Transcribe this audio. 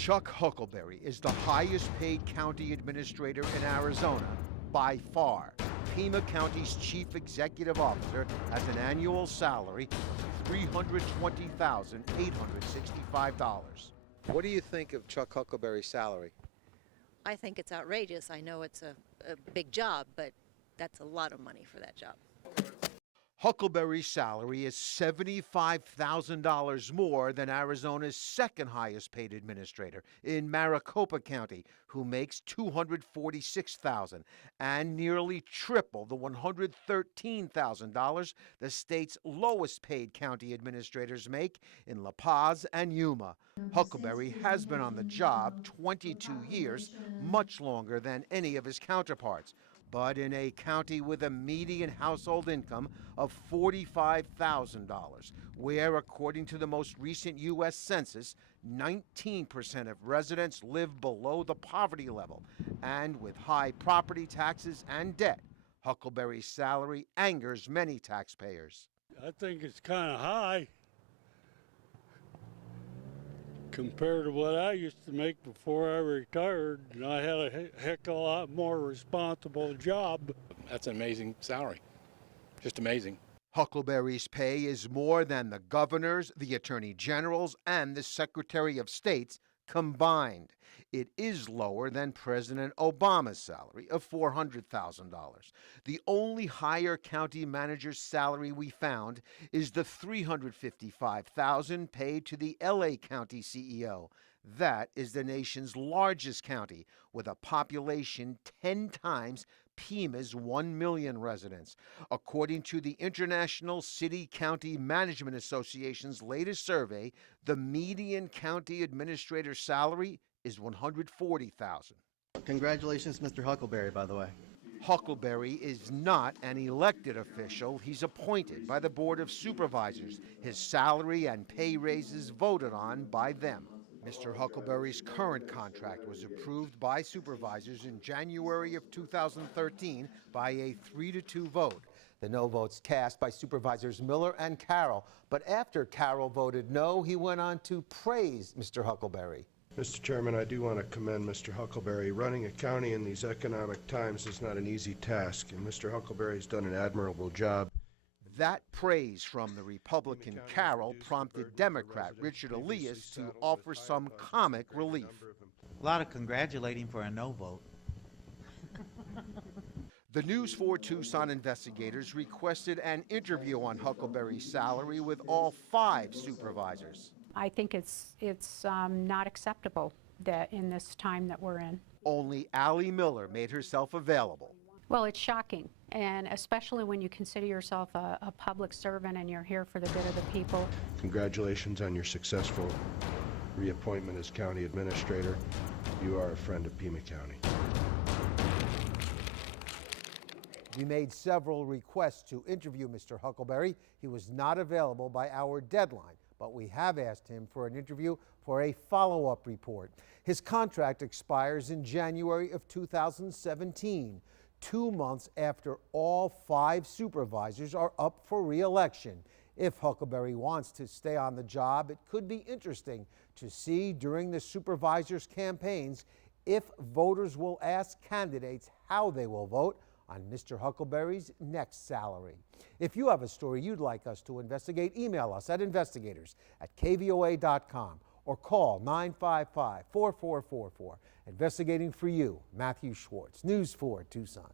Chuck Huckelberry is the highest paid county administrator in Arizona by far. Pima County's chief executive officer has an annual salary of $320,865. What do you think of Chuck Huckelberry's salary? I think it's outrageous. I know it's a big job, but that's a lot of money for that job. Huckelberry's salary is $75,000 more than Arizona's second highest paid administrator in Maricopa County, who makes $246,000, and nearly triple the $113,000 the state's lowest paid county administrators make in La Paz and Yuma. Huckelberry has been on the job 22 years, much longer than any of his counterparts. But in a county with a median household income of $45,000, where, according to the most recent U.S. Census, 19% of residents live below the poverty level, and with high property taxes and debt, Huckelberry's salary angers many taxpayers. I think it's kind of high compared to what I used to make before I retired, and I had a heck of a lot more responsible job. That's an amazing salary, just amazing. Huckelberry's pay is more than the governor's, the attorney general's, and the secretary of state's combined. It is lower than President Obama's salary of $400,000. The only higher county manager's salary we found is the $355,000 paid to the LA County CEO. That is the nation's largest county, with a population 10 times Pima's 1 million residents. According to the International City-County Management Association's latest survey, the median county administrator's salary is $140,000. Congratulations, Mr. Huckelberry, by the way. Huckelberry is not an elected official. He's appointed by the Board of Supervisors. His salary and pay raises voted on by them. Mr. Huckelberry's current contract was approved by supervisors in January of 2013 by a 3-2 vote. The no votes cast by Supervisors Miller and Carroll. But after Carroll voted no, he went on to praise Mr. Huckelberry. Mr. Chairman, I do want to commend Mr. Huckelberry. Running a county in these economic times is not an easy task, and Mr. Huckelberry has done an admirable job. That praise from the Republican Carroll prompted Democrat Richard Elias to offer some comic relief. A lot of congratulating for a no vote. The News 4 Tucson investigators requested an interview on Huckelberry's salary with all 5 supervisors. I think it's not acceptable that in this time that we're in. Only Allie Miller made herself available. Well, it's shocking, and especially when you consider yourself a public servant and you're here for the good of the people. Congratulations on your successful reappointment as county administrator. You are a friend of Pima County. We made several requests to interview Mr. Huckelberry. He was not available by our deadline, but we have asked him for an interview for a follow-up report. His contract expires in January of 2017. 2 months after all 5 supervisors are up for re-election. If Huckelberry wants to stay on the job, it could be interesting to see during the supervisors' campaigns if voters will ask candidates how they will vote on Mr. Huckelberry's next salary. If you have a story you'd like us to investigate, email us at investigators@kvoa.com or call 955-4444. Investigating for you, Matthew Schwartz, News 4 Tucson.